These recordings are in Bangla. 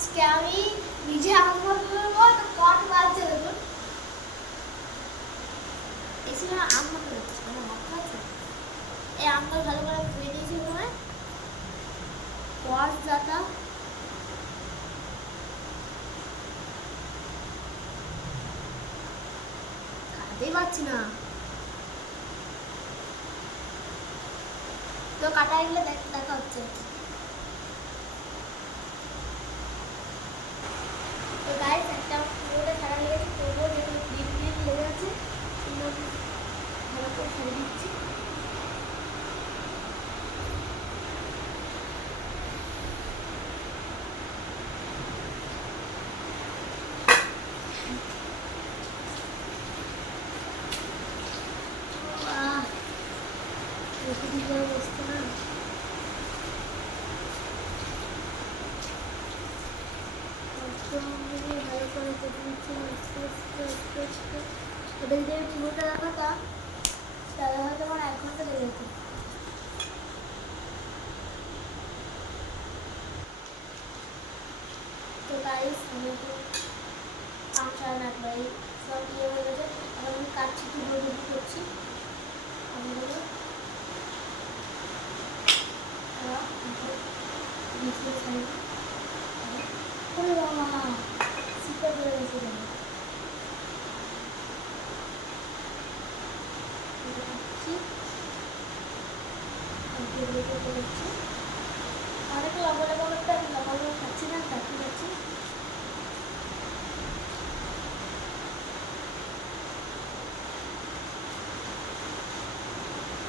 আজকে আমি নিজে আঙ্গুল করবো তো কট বাজছে দেখুন এসে আঙ্গুল করছে মানে মাথা আছে এই আঙ্গুল ভালো করে ধুয়ে দিয়েছি তোমায় কট দাতা খাতেই পাচ্ছি না তো কাটা এগুলো দেখা হচ্ছে তো গাইস একটা পুরোটা ছাড়া লেগেছে তবুও যেগুলো ক্লিন ক্লিন লেগে আছে সেগুলো ভালো করে ছেড়ে দিচ্ছি বসতো না ভালো করে কেটে নিচ্ছি ওদের যদি পুরোটা দেখাতাম তাহলে হয়তো আমার 1 ঘন্টা লেগে যেত তো গাইস আমি তো 5-4 একবারই সব ইয়ে হয়ে গেছে এখন আমি কাটছি টুকরো টুকরো করছি আমি বলো নিচে ছাড়ি ওরে বাবা সিপে ধরে গেছে অনেক লম্বা লম্বা করতে আমি লম্বা লম্বা খাচ্ছি না কাটি যাচ্ছি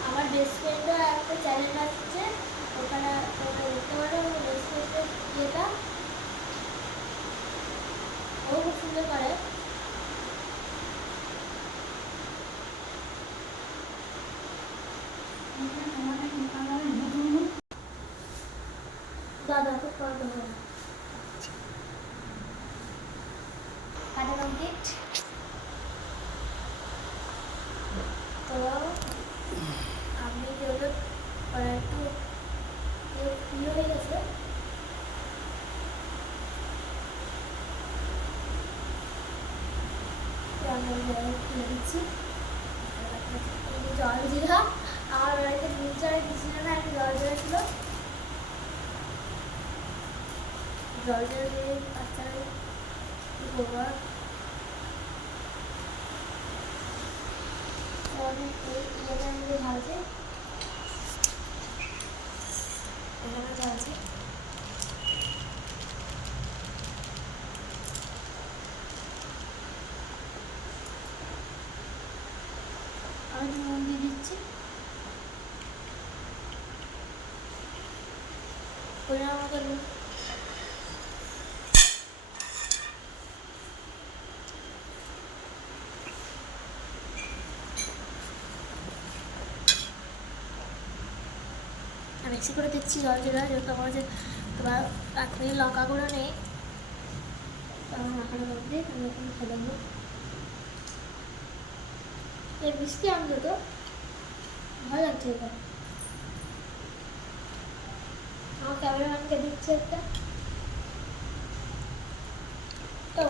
আমার বেস্ট ফ্রেন্ডের একটা চ্যানেল আসছে ওখানে ওটা দেখতে পারো বেস্ট ফ্রেন্ডের ইয়েটা ও খুব সুন্দর করে দাদা খুব করতে হবে কাটা কমপ্লিট তো আমি যেগুলো একটু ইয়ে হয়ে গেছে খুলে দিচ্ছি জল জিরা আমার বাড়িতে দুধ চাই দিচ্ছিল না একটু জল জিরা ছিল জল জিরা দিয়ে বাচ্চারা কি করবো অনেক ইয়েটা নিয়ে ঢালছে এখানে ঢালছে আমি নুন দিয়ে দিচ্ছি পরিমাণ মতো নুন মিক্সি করে দিচ্ছি জল জিরা যেহেতু আমার যে তোমার কাশ্মীরি লঙ্কাগুলো নেই আমার মাখানোর মধ্যে আমি এখন ফেলে দেবো এর মিষ্টি আনলো তো ভালো লাগছে এটা আমার ক্যামেরাম্যানকে দিচ্ছে একটা তো